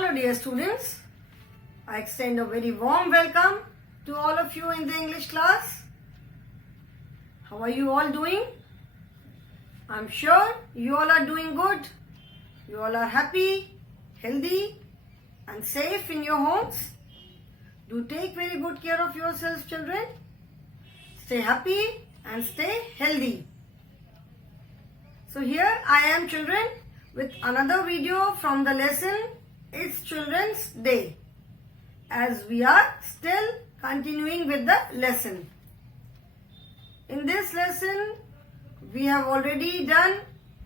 Hello dear students, I extend a very warm welcome to all of you in the English class. How are you all doing? I'm sure you all are doing good. You all are happy, healthy and safe in your homes. Do take very good care of yourselves, children. Stay happy and stay healthy. So here I am, children, with another video from the lesson It's Children's Day, as we are still continuing with the lesson. In this lesson, we have already done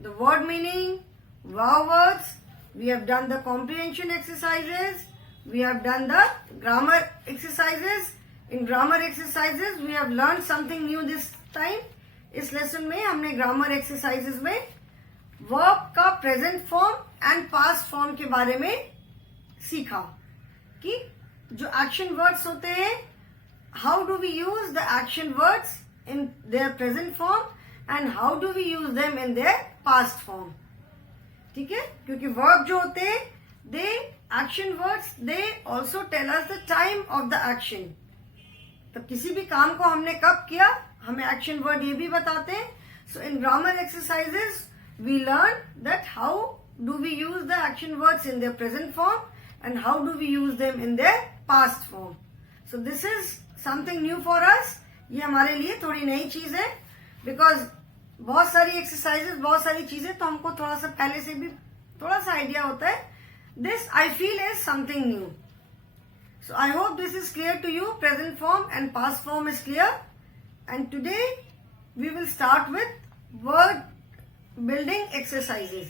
the word meaning, wow words, we have done the comprehension exercises, we have done the grammar exercises. In grammar exercises, we have learned something new this time. इस lesson में हमने grammar exercises में verb का present form and past form के बारे में सीखा कि जो एक्शन वर्ड्स होते हैं, how do we use the action words in their present form and how do we use them in their past form. ठीक है, क्योंकि वर्ब जो होते हैं they action words they also tell us the time of the action. तो किसी भी काम को हमने कब किया हमें एक्शन वर्ड ये भी बताते हैं. So in grammar exercises we learn that how do we use the action words in their present form and how do we use them in their past form. So this is something new for us. ये हमारे लिए थोड़ी नई चीज है, because बहुत सारी exercises, बहुत सारी चीजें तो हमको थोड़ा सा पहले से भी थोड़ा सा आइडिया होता है. This I feel is something new. So I hope this is clear to you. Present form and past form is clear. And today we will start with word building exercises.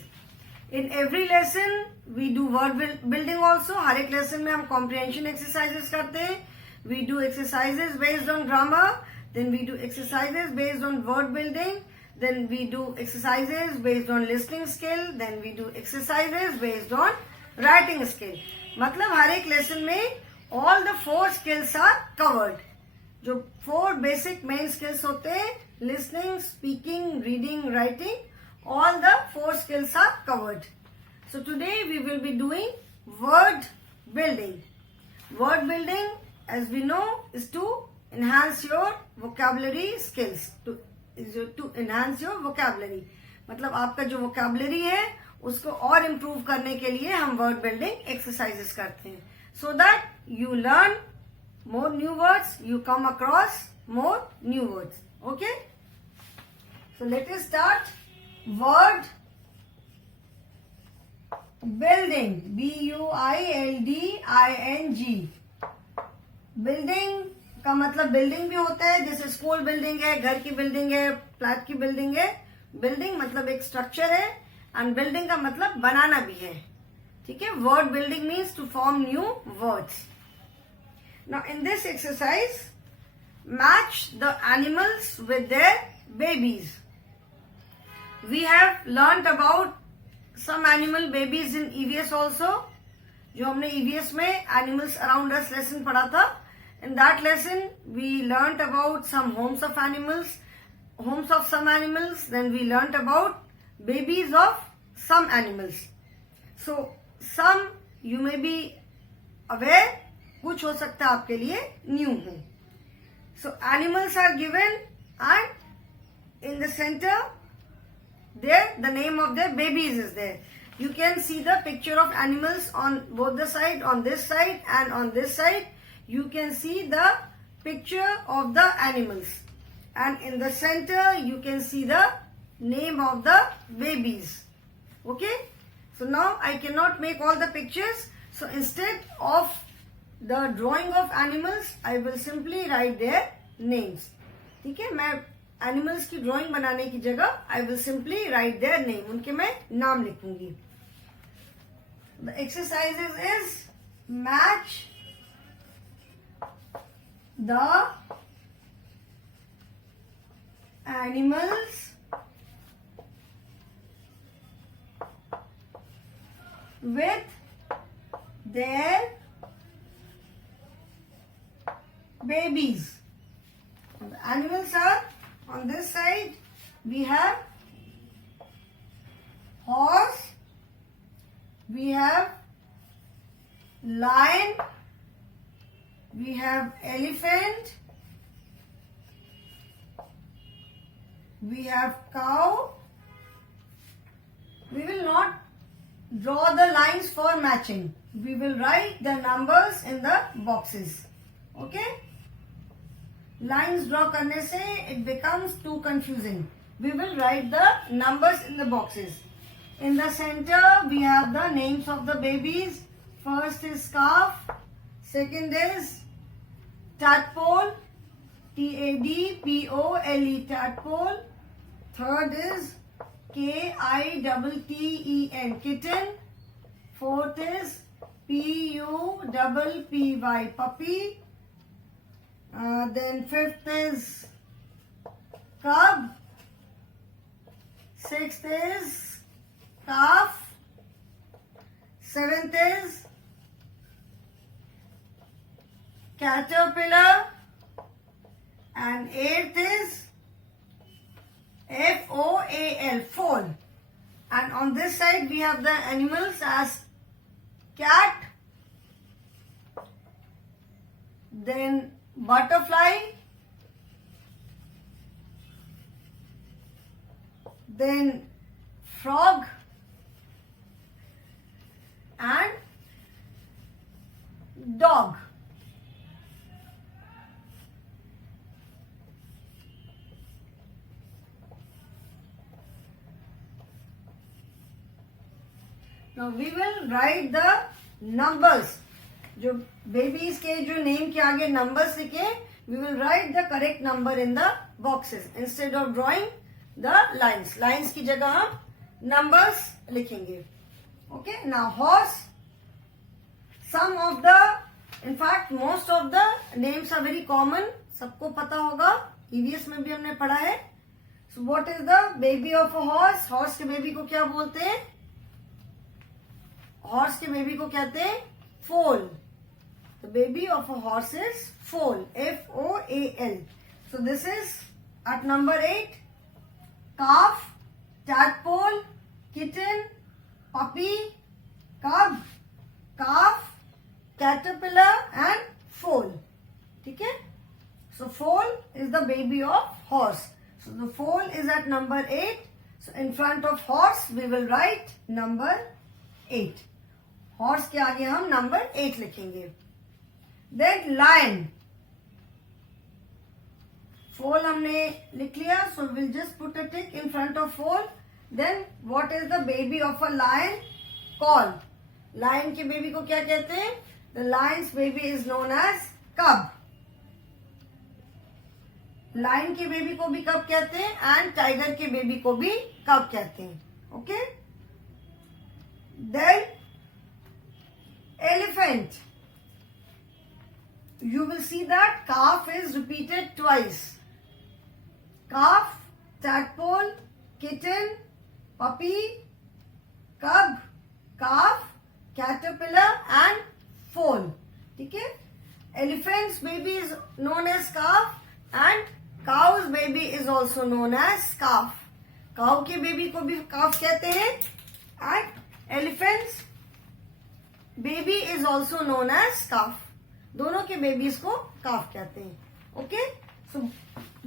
In every lesson we do word building also. हर एक lesson में हम comprehension exercises करते हैं. We do exercises based on grammar. Then we do exercises based on word building. Then we do exercises based on listening skill. Then we do exercises based on writing skill. मतलब हर एक lesson में all the 4 skills are covered. जो 4 basic main skills होते हैं, listening, speaking, reading, writing, all the 4 skills are covered. So today we will be doing word building. Word building, as we know, is to enhance your vocabulary skills. To enhance your vocabulary. मतलब आपका जो vocabulary है उसको और improve करने के लिए हम word building exercises करते हैं. So that you learn more new words, you come across more new words. Okay? So let us start. Word building. B-U-I-L-D-I-N-G. Building का मतलब बिल्डिंग भी होता है, जैसे स्कूल बिल्डिंग है, घर की बिल्डिंग है, फ्लैट की बिल्डिंग है. बिल्डिंग मतलब एक स्ट्रक्चर है एंड बिल्डिंग का मतलब बनाना भी है. ठीक है, word building means to form new words. Now in this exercise match the animals with their babies. We have learnt about some animal babies in EVS also. जो हमने EVS में Animals Around Us lesson पढ़ा था. In that lesson, we learnt about some homes of animals, homes of some animals. Then we learnt about babies of some animals. So, some you may be aware, कुछ हो सकता है आपके लिए new हो. So, animals are given and in the center, there the name of their babies is there. You can see the picture of animals on both the side, on this side and on this side. You can see the picture of the animals. And in the center, you can see the name of the babies. Okay? So now I cannot make all the pictures. So instead of the drawing of animals, I will simply write their names. ठीक है, मैं animals की drawing बनाने की जगह I will simply write their name, उनके मैं नाम लिखूंगी. The exercises is match the animals with their babies. The animals are on this side. We have horse, we have lion, we have elephant, we have cow. We will not draw the lines for matching. We will write the numbers in the boxes. Okay? Lines draw करने से it becomes too confusing. We will write the numbers in the boxes. In the center, we have the names of the babies. First is calf. Second is tadpole. Tadpole. Tadpole. Third is kitten. Kitten. Fourth is puppy. Puppy. Then fifth is cub. Sixth is calf. Seventh is caterpillar. And eighth is FOAL, foal. And on this side we have the animals as cat, then butterfly, then frog, and dog. Now we will write the numbers. जो babies के जो name के आगे numbers लिखे, we will write the correct number in the boxes instead of drawing the lines. Lines की जगह हम numbers लिखेंगे. Okay. Now horse. Some of the, in fact, most of the names are very common. सबको पता होगा. EVS में भी हमने पढ़ा है. So what is the baby of a horse? Horse के baby को क्या बोलते हैं? Horse के baby को कहते हैं foal. The baby of a horse is foal. FOAL. So this is at number 8. Calf, tadpole, kitten, puppy, cub, calf, caterpillar and foal. Okay? So foal is the baby of horse. So the foal is at number 8. So in front of horse we will write number 8. Horse के आगे हम number 8 लिखेंगे. Then lion. Foal हमने लिख लिया. So we'll just put a tick in front of foal. Then what is the baby of a lion? Call. Lion के baby को क्या कहते हैं? The lion's baby is known as cub. Lion के baby को भी cub कहते हैं and tiger के baby को भी cub कहते हैं. Okay? Then elephant. You will see that calf is repeated twice. Calf, tadpole, kitten, puppy, cub, calf, caterpillar and foal. Okay? Elephant's baby is known as calf and cow's baby is also known as calf. Cow के baby को भी calf कहते हैं and elephant's baby is also known as calf. दोनों के babies को calf कहते हैं. Okay? So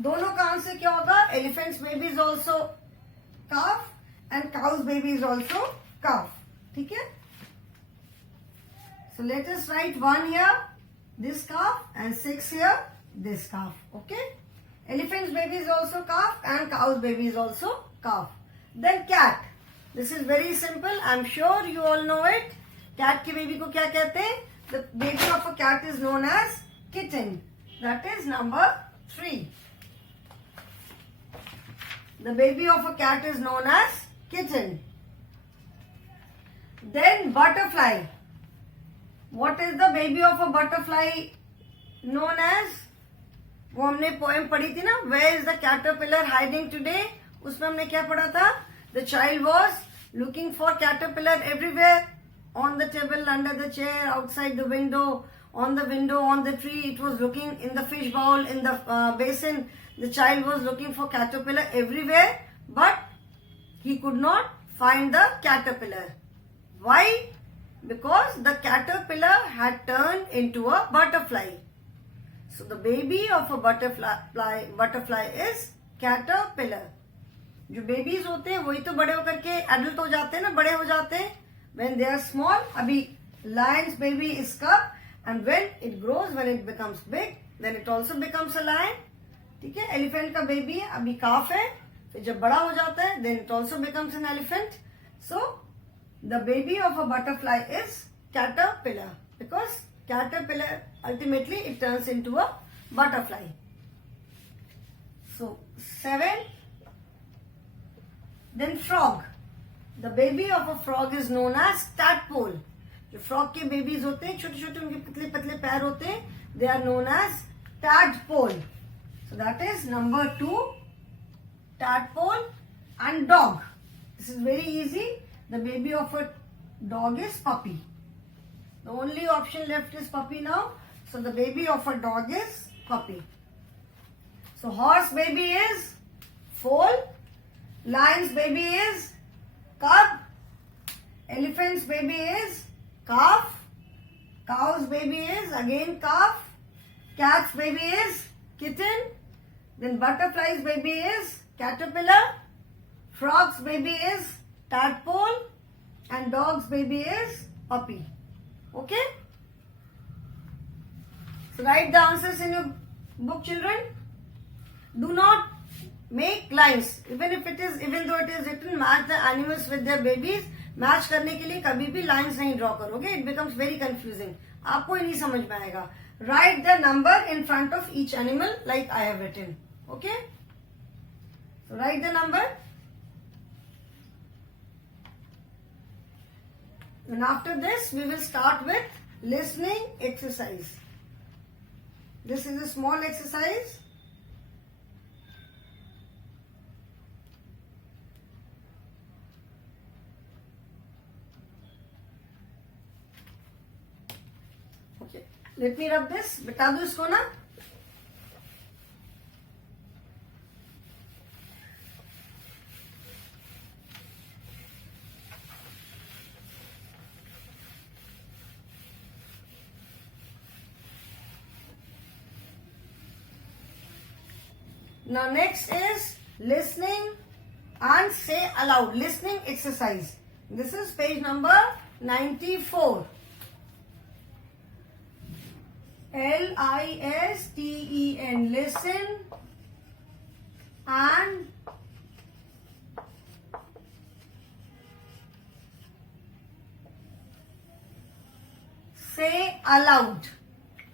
दोनों का आंसर क्या होगा? Elephant's baby is also calf and cow's baby is also calf. ठीक है? So let us write 1 here, this calf, and 6 here, this calf. Okay? Elephant's baby is also calf and cow's baby is also calf. Then cat. This is very simple. I'm sure you all know it. Cat के baby को क्या कहते हैं? The baby of a cat is known as kitten. That is number 3. The baby of a cat is known as kitten. Then butterfly. What is the baby of a butterfly known as? वो हमने poem पढ़ी थी ना? Where is the caterpillar hiding today? उसमें हमने क्या पढ़ा था? The child was looking for caterpillar everywhere. On the table, under the chair, outside the window, on the tree. It was looking in the fish bowl, in the basin. The child was looking for caterpillar everywhere, but he could not find the caterpillar. Why? because the caterpillar had turned into a butterfly. So the baby of a butterfly is caterpillar. जो babies होते हैं वही तो बड़े होकर के adult हो जाते हैं ना, बड़े हो जाते हैं when they are small. अभी lion's baby is cub, and when it grows, when it becomes big, then it also becomes a lion. ठीक है, एलिफेंट का बेबी है, अभी काफ है, फिर जब बड़ा हो जाता है then it also becomes an elephant. So the baby of a butterfly is caterpillar, because caterpillar ultimately it turns into a butterfly. So 7. Then frog. The baby of a frog is known as tadpole. जो frog के babies होते हैं, छोटे छोटे उनके पतले पतले पैर होते हैं, they are known as tadpole. So that is number 2, tadpole. And dog. This is very easy. The baby of a dog is puppy. The only option left is puppy now. So the baby of a dog is puppy. So horse baby is foal. Lion's baby is cub. Elephant's baby is calf. Cow's baby is again calf. Cat's baby is kitten. Then butterfly's baby is caterpillar. Frog's baby is tadpole. And dog's baby is puppy. Okay? So write the answers in your book, children. Do not make lines, even though it is written match the animals with their babies. Match करने के लिए कभी भी lines नहीं draw करोगे, it becomes very confusing, आपको ही नहीं समझ में आएगा. Write the number in front of each animal like I have written. Okay, so write the number. And after this we will start with listening exercise. This is a small exercise. Okay, let me rub this. बता दो इसको ना. Now next is listening and say aloud. Listening exercise. This is page number 94. Listen. Listen and say aloud.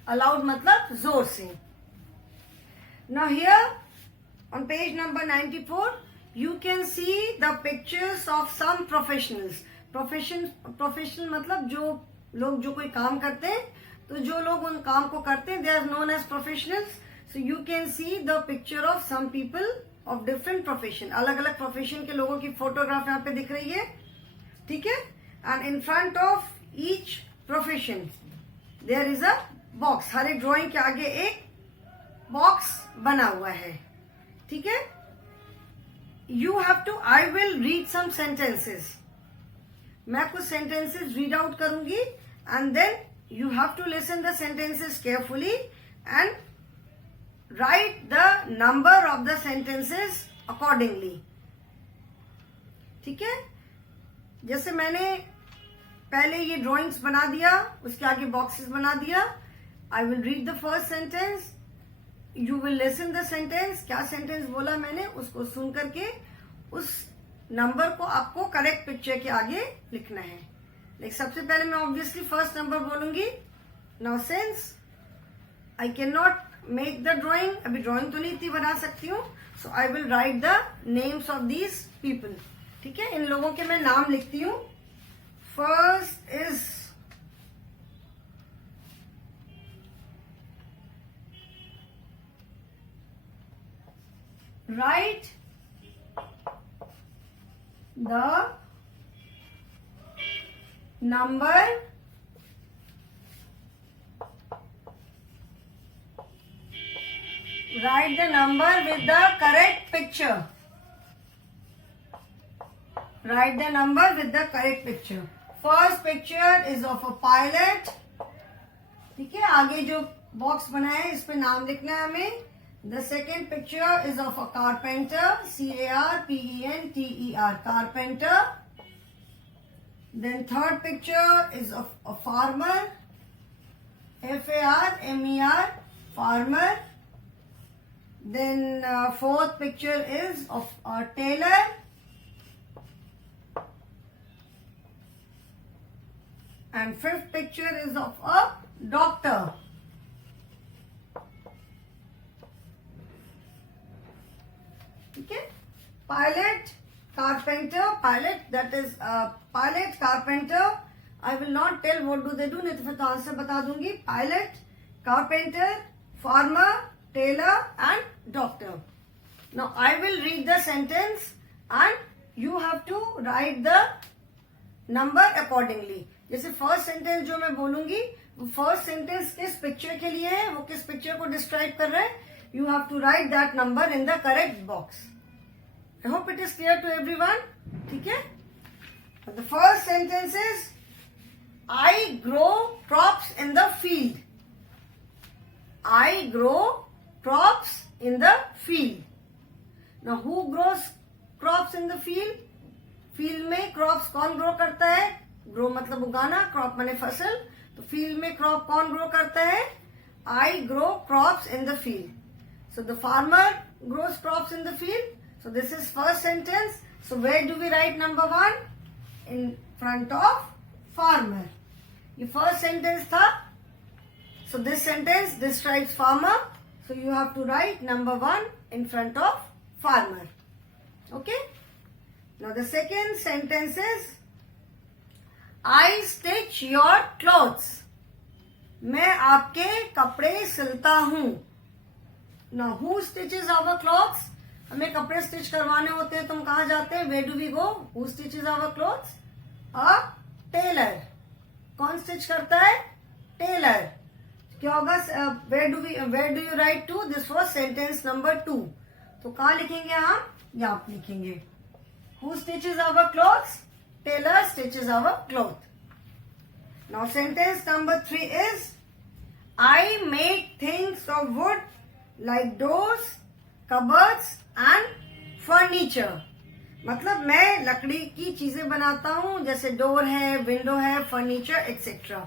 Aloud मतलब जोर से. Now here on page number 94, you can see the pictures of some professionals. Professional मतलब जो लोग जो कोई काम करते हैं, तो जो लोग उन काम को करते हैं, they are known as professionals. So you can see the picture of some people of different profession. अलग अलग profession के लोगों की फोटोग्राफ यहाँ पे दिख रही है, ठीक है. And in front of each profession there is a box. हर एक ड्राइंग के आगे एक बॉक्स बना हुआ है, ठीक है. You have to, I will read some sentences. मैं कुछ सेंटेंसेस रीड आउट करूंगी and then you have to listen the sentences carefully and write the number of the sentences accordingly, ठीक है. जैसे मैंने पहले ये ड्राइंग्स बना दिया, उसके आगे बॉक्सेस बना दिया. आई will read the first sentence, you will listen the sentence. क्या सेंटेंस बोला मैंने, उसको सुन करके उस नंबर को आपको करेक्ट पिक्चर के आगे लिखना है. लेकिन सबसे पहले मैं ऑब्वियसली फर्स्ट नंबर बोलूंगी. Now since I can not make the drawing, अभी ड्राइंग तो नहीं इतनी बना सकती हूँ, so I will write the names of these people, ठीक है. इन लोगों के मैं नाम लिखती हूँ. First is write the number with the correct picture. Write the number with the correct picture. First picture is of a pilot. ठीक है, आगे जो बॉक्स बना है इस पे नाम लिखना है हमें. The second picture is of a carpenter, CARPENTER, carpenter. Then third picture is of a farmer, FARMER, farmer. Then fourth picture is of a tailor. And fifth picture is of a doctor. Okay, pilot, carpenter, pilot, that is pilot, carpenter. I will not tell what do they do, नहीं तो फिर तो answer बता दूंगी. Pilot, carpenter, farmer, tailor and doctor. Now I will read the sentence and you have to write the number accordingly. जैसे first sentence जो मैं बोलूंगी वो फर्स्ट सेंटेंस किस पिक्चर के लिए है, वो किस पिक्चर को डिस्क्राइब कर रहा है. You have to write that number in the correct box. I hope it is clear to everyone. ठीक है, the first sentence is I grow crops in the field. I grow crops in the field. Now who grows crops in the field? Field में crops कौन grow करता है? Grow मतलब उगाना, crop माने फसल. तो field में crop कौन grow करता है? I grow crops in the field. So the farmer grows crops in the field. So this is first sentence. So where do we write number 1? In front of farmer. ये first sentence था. So this sentence describes farmer. So you have to write number 1 in front of farmer. Okay, now the second sentence is I stitch your clothes. मैं आपके कपड़े सिलता हूं. Now who stitches our clothes? हमें कपड़े stitch करवाने होते हैं तो हम कहां जाते हैं? Where do we go? Who stitches our clothes? A tailor. कौन स्टिच करता है? टेलर. क्या होगा? Where do you write to? This was sentence number 2. तो कहां लिखेंगे हम? यहां पे लिखेंगे. Who stitches our clothes? Tailor stitches our clothes. Now sentence number 3 is I make things of wood like doors, cupboards and furniture. मतलब मैं लकड़ी की चीजें बनाता हूं, जैसे डोर है, विंडो है, furniture etcetera.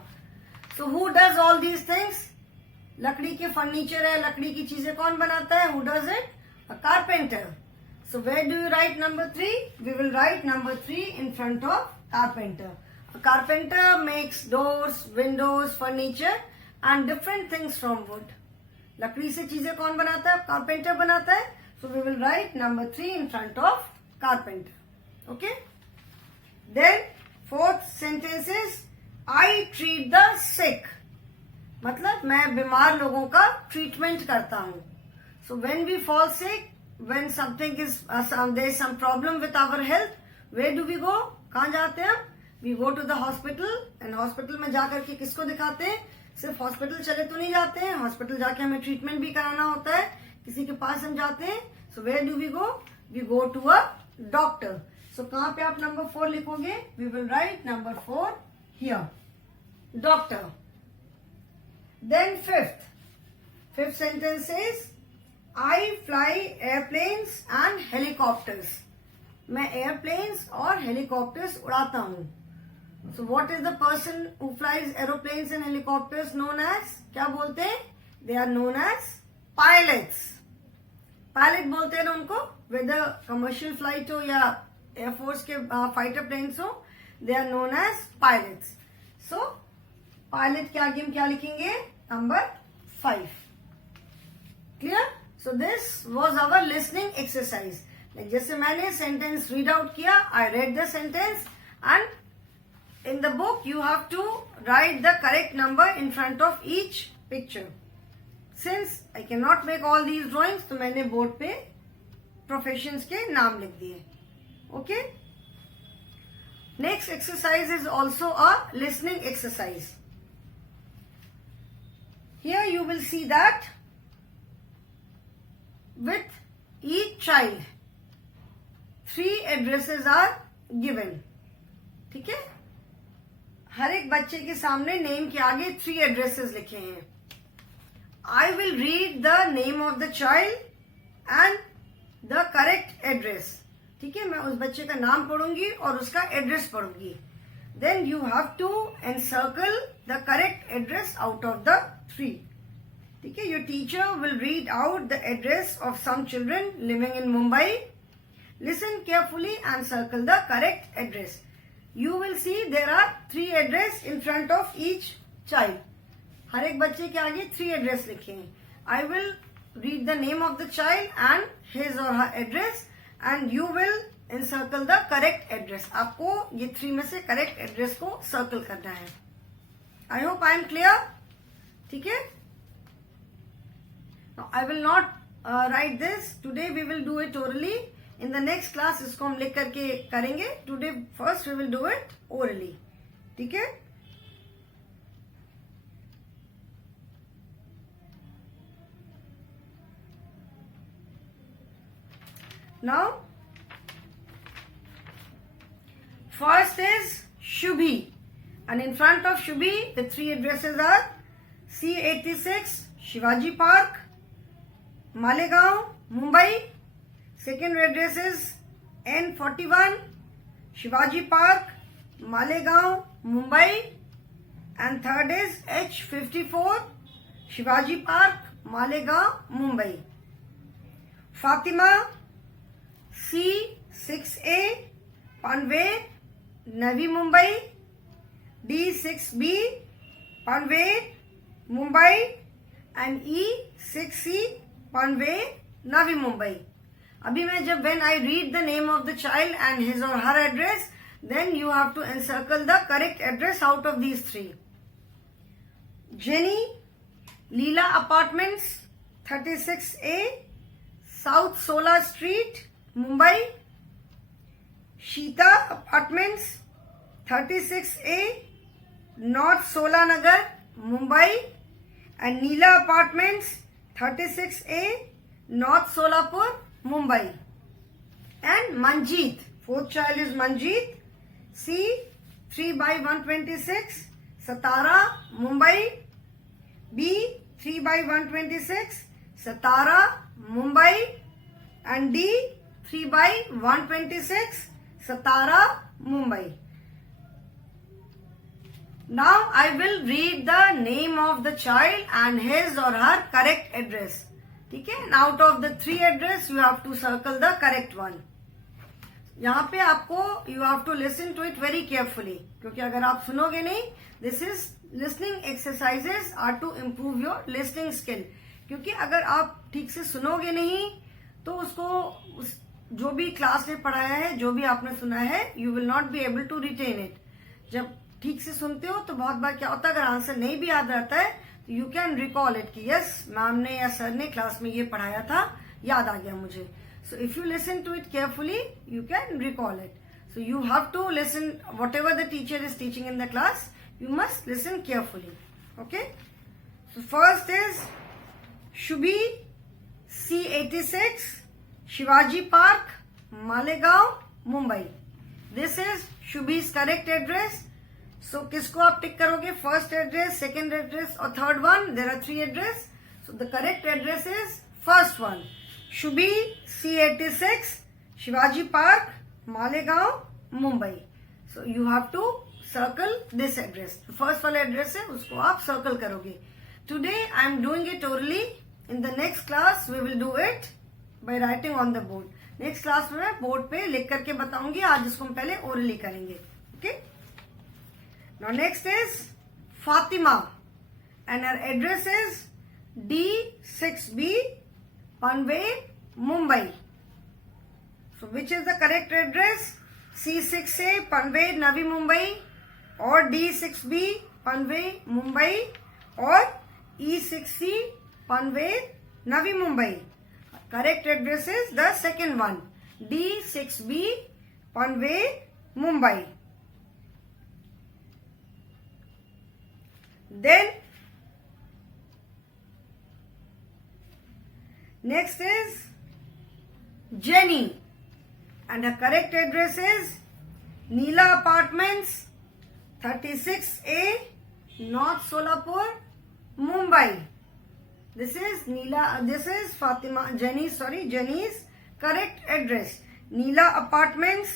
So who does all these things? लकड़ी के फर्नीचर है, लकड़ी की चीजें कौन बनाता है? Who does it? A carpenter. So where do you write number 3? We will write number 3 in front of carpenter. A carpenter makes doors, windows, furniture and different things from wood. लकड़ी से चीजें कौन बनाता है? कारपेंटर बनाता है. So we will write number 3 in front of carpenter. Okay, then fourth sentence is I treat the sick. मतलब मैं बीमार लोगों का ट्रीटमेंट करता हूं. So when we fall sick, when something is there is some problem with our health, where do we go? कहाँ जाते हैं हम? We go to the hospital and hospital में जाकर के किसको दिखाते हैं? सिर्फ हॉस्पिटल चले तो नहीं जाते हैं, हॉस्पिटल जाके हमें ट्रीटमेंट भी कराना होता है, किसी के पास हम जाते हैं. So where do we go? We go to a doctor. So कहां पे आप नंबर 4 लिखोगे? We will write number 4 here. Doctor. Then fifth sentence is I fly airplanes and helicopters. मैं airplanes और helicopters उड़ाता हूं. So what is the person who flies aeroplanes and helicopters known as? क्या बोलते हैं? They are known as pilots. Pilot बोलते हैं ना उनको. वेदर कमर्शियल फ्लाइट हो या एयरफोर्स के फाइटर प्लेन्स हो, they are known as pilots. So pilot के आगे हम क्या लिखेंगे? Number 5. Clear? So this was our listening exercise. जैसे मैंने सेंटेंस रीड आउट किया, I read the sentence and in the book you have to write the correct number in front of each picture. Since I cannot make all these drawings, तो मैंने board पे professions के नाम लिख दिए. Okay? Next exercise is also a listening exercise. Here you will see that with each child 3 addresses are given. ठीक है? हर एक बच्चे के सामने नेम के आगे 3 एड्रेसेस लिखे हैं. I will read the name of the child and the correct address. ठीक है, मैं उस बच्चे का नाम पढ़ूंगी और उसका address पढ़ूंगी. Then you have to encircle the correct address out of the 3. ठीक है, your teacher will read out the address of some children living in Mumbai. Listen carefully and circle the correct address. You will see there are 3 address in front of each child. हर एक बच्चे के आगे 3 address लिखे हैं. I will read the name of the child and his or her address and you will encircle the correct address. आपको ये 3 में से करेक्ट एड्रेस को सर्कल करना है. I hope I am clear. ठीक है. Now I will not write this. Today we will do it orally. In the next class इसको हम लिख करके करेंगे. Today first we will do it orally. ठीक है. Now, first is Shubhi, and in front of Shubhi, the 3 addresses are C86 Shivaji Park, Malegaon, Mumbai. Second address is N41 Shivaji Park, Malegaon, Mumbai, and third is H54 Shivaji Park, Malegaon, Mumbai. Fatima C6A Panvel, Navi Mumbai. D6B Panvel, Mumbai, and E6C Panvel, Navi Mumbai. अभी मैं जब when I read the name of the child and his or her address, then you have to encircle the correct address out of these 3. Jenny, Leela Apartments, 36A, South Solar Street, Mumbai. Sheeta Apartments, 36A, North Solanagar, Mumbai. And Neela Apartments, 36A, North Solapur, Mumbai. And Manjeet, 4th child is Manjeet, C 3/126, Satara, Mumbai. B 3/126, Satara, Mumbai. And D 3/126, Satara, Mumbai. Now I will read the name of the child and his or her correct address. ठीक है. And out of the 3 address you have to circle the correct one. यहाँ पे आपको you have to listen to it very carefully, क्योंकि अगर आप सुनोगे नहीं, this is listening exercises are to improve your listening skill. क्योंकि अगर आप ठीक से सुनोगे नहीं तो उसको जो भी क्लास में पढ़ाया है, जो भी आपने सुना है, you will not be able to retain it. जब ठीक से सुनते हो तो बहुत बार क्या होता है, अगर आंसर नहीं भी याद रहता है तो यू कैन रिकॉल इट कि यस मैम ने या सर ने क्लास में ये पढ़ाया था, याद आ गया मुझे. So if you listen to it carefully you can recall it. So you have to listen whatever the teacher is teaching in the class, you must listen carefully. Okay. So first is Shubhi, C86 Shivaji Park, Malegaon, Mumbai. This is Shubhi's correct address. So किसको आप tick करोगे? First address, second address और third one. There are 3 address. So the correct address is first one, Shubhi, C86 Shivaji Park, Malegaon, Mumbai. So you have to circle this address. First वाला address है उसको आप circle करोगे. Today I am doing it orally. In the next class we will do it by writing on the board. Next class में मैं board पे लिख करके बताऊंगी. आज इसको हम पहले ओरली करेंगे. Okay. Now next is Fatima and her address is D6B Panvel, Mumbai. So which is the correct address? C6A Panvel, Navi Mumbai, or D6B Panvel, Mumbai, or E6C Panvel, Navi Mumbai. Correct address is the second one, D6B Panvel, Mumbai. Then next is Jenny, and the correct address is Neela Apartments, 36A, North Solapur, Mumbai. This is Jenny's correct address. Neela Apartments,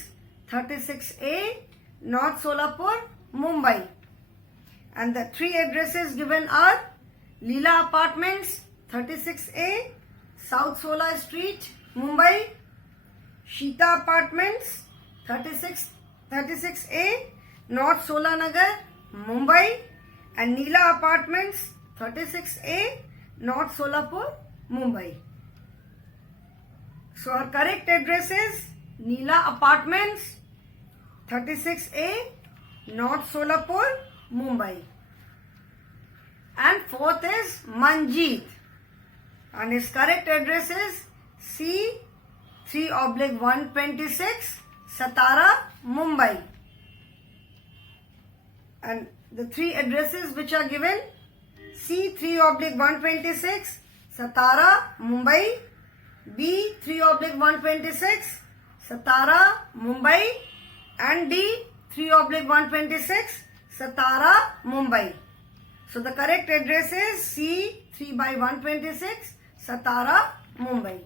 36A, North Solapur, Mumbai. And the three addresses given are Leela Apartments, 36A, South Sola Street, Mumbai. Sheeta Apartments, 36A, North Sola Nagar, Mumbai. And Neela Apartments, 36A, North Solapur, Mumbai. So our correct address is Neela Apartments, 36A, North Solapur, Mumbai. And fourth is Manjeet. And his correct address is C3/126, Satara, Mumbai. And the three addresses which are given: C3/126, Satara, Mumbai; B3/126, Satara, Mumbai; and D3/126, Satara, Mumbai. So the correct address is C3/126, Satara, Mumbai.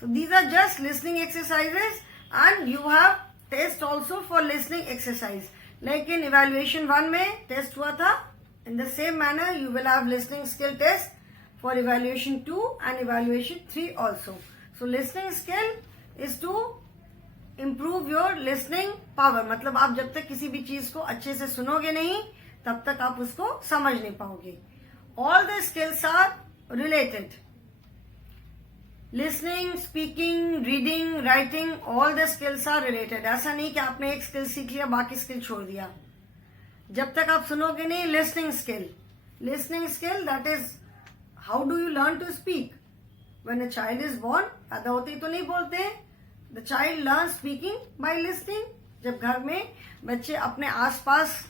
So these are just listening exercises, and you have test also for listening exercise. Like in evaluation 1 में test हुआ था, in the same manner you will have listening skill test for evaluation 2 and evaluation 3 also. So listening skill is to improve your listening power. मतलब आप जब तक किसी भी चीज को अच्छे से सुनोगे नहीं, तब तक आप उसको समझ नहीं पाओगे. All the skills are related. Listening, speaking, reading, writing, all the skills are related. ऐसा नहीं कि आपने एक स्किल सीख लिया बाकी स्किल छोड़ दिया. जब तक आप सुनोगे नहीं, listening skill, that is how do you learn to speak. When a child is born, पैदा होते ही तो नहीं बोलते. The child learns speaking by listening. जब घर में बच्चे अपने आसपास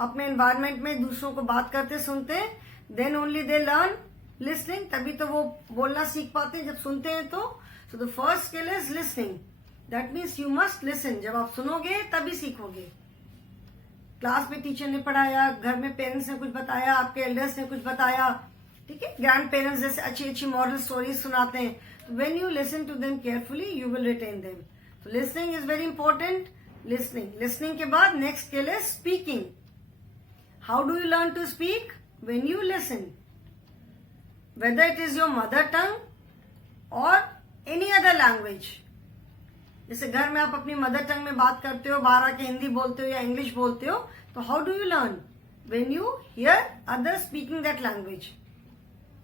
अपने environment में दूसरों को बात करते सुनते हैं, then only they learn listening. तभी तो वो बोलना सीख पाते हैं जब सुनते हैं तो. So the first skill is listening. That means you must listen. जब आप सुनोगे तभी सीखोगे. क्लास में टीचर ने पढ़ाया, घर में पेरेंट्स ने कुछ बताया, आपके एल्डर्स ने कुछ बताया, ठीक है, ग्रैंड पेरेंट्स जैसे अच्छी अच्छी मॉरल स्टोरीज सुनाते हैं. तो when you listen to them carefully you will retain them. तो listening is very important. Listening के बाद next skill is speaking. How do you learn to speak? When you listen. Whether it is your mother tongue or any other language. जैसे घर में आप अपनी mother tongue में बात करते हो, बाहर आके हिंदी बोलते हो या इंग्लिश बोलते हो, तो how do you learn? When you here other speaking that language.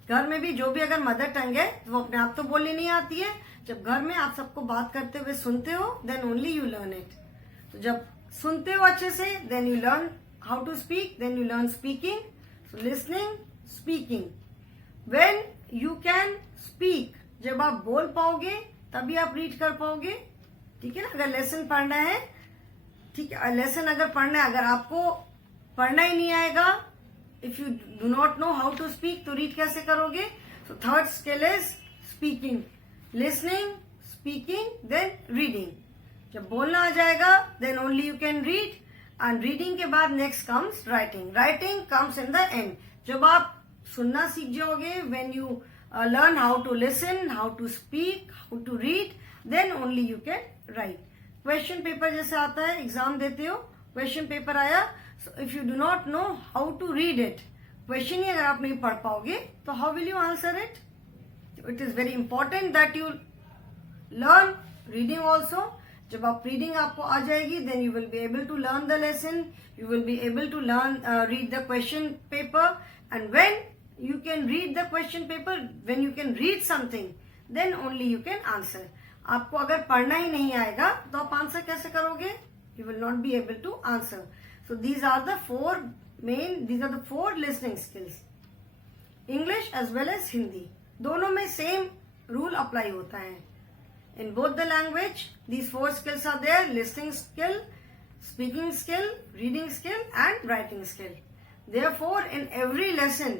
घर में भी जो भी अगर मदर टंग है तो वो अपने आप तो बोलनी नहीं आती है. जब घर में आप सबको बात करते हुए सुनते हो, then only you learn it. तो जब सुनते हो अच्छे से, then you learn how to speak, then you learn speaking. So listening, speaking. When you can speak, जब आप बोल पाओगे तभी आप रीड कर पाओगे. ठीक है ना. अगर लेसन पढ़ना है, ठीक है, लेसन अगर पढ़ना है, अगर आपको पढ़ना ही नहीं आएगा, if you do not know how to speak, तो रीड कैसे करोगे? तो third skill is speaking. Listening, speaking, then reading. जब बोलना आ जाएगा, then only you can read. And reading के बाद next comes writing. Writing comes in the end. जब आप सुनना सीख जाओगे, when you learn how to listen, how to speak, how to read, then only you can write. Question paper जैसे आता है, एग्जाम देते हो, क्वेश्चन पेपर आया, so if you do not know how to read it, question ही अगर आप नहीं पढ़ पाओगे, तो how will you answer it? It is very important that you learn reading also. जब आप रीडिंग आपको आ जाएगी, then you will be able to learn the lesson, you will be able to learn read the question paper. And when you can read the question paper, when you can read something, then only you can answer. आपको अगर पढ़ना ही नहीं आएगा तो आप answer कैसे करोगे? You will not be able to answer. So these are the four listening skills. English as well as Hindi. दोनों में same rule apply होता है. In both the language, these four skills are there: listening skill, speaking skill, reading skill, and writing skill. Therefore, in every lesson,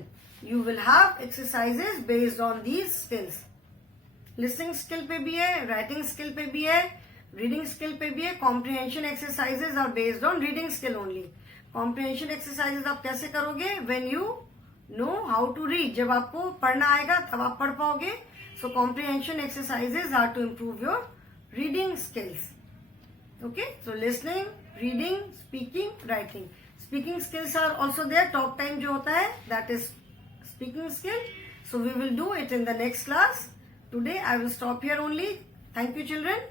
you will have exercises based on these skills. Listening skill पे भी है, writing skill पे भी है, reading skill पे भी है. Comprehension exercises are based on reading skill only. Comprehension exercises आप कैसे करोगे? When you know how to read, जब आपको पढ़ना आएगा तब आप पढ़ पाओगे. So comprehension exercises are to improve your reading skills. Okay, so listening, reading, speaking, writing. Speaking skills are also there. Talk time जो होता है, that is speaking skill. So we will do it in the next class. Today I will stop here only. Thank you, children.